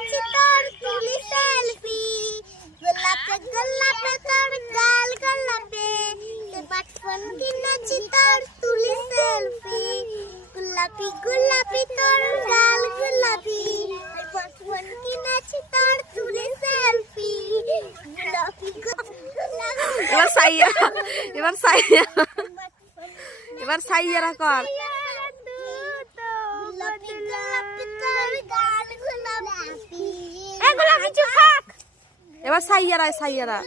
কিনেছি তোর তুলি সেলফি, গোলাপে গোলাপে তোর গাল গোলাপে, স্মার্টফোন কিনেছি তোর তুলি সেলফি, গোলাপি গোলাপি তোর গাল গোলাপি, স্মার্টফোন কিনেছি তোর তুলি সেলফি, গোলাপি এবার সাইয়া এবার সাইয়া এবার সাইয়ারা কর। এবার সাইয়ারা সাইয়ারা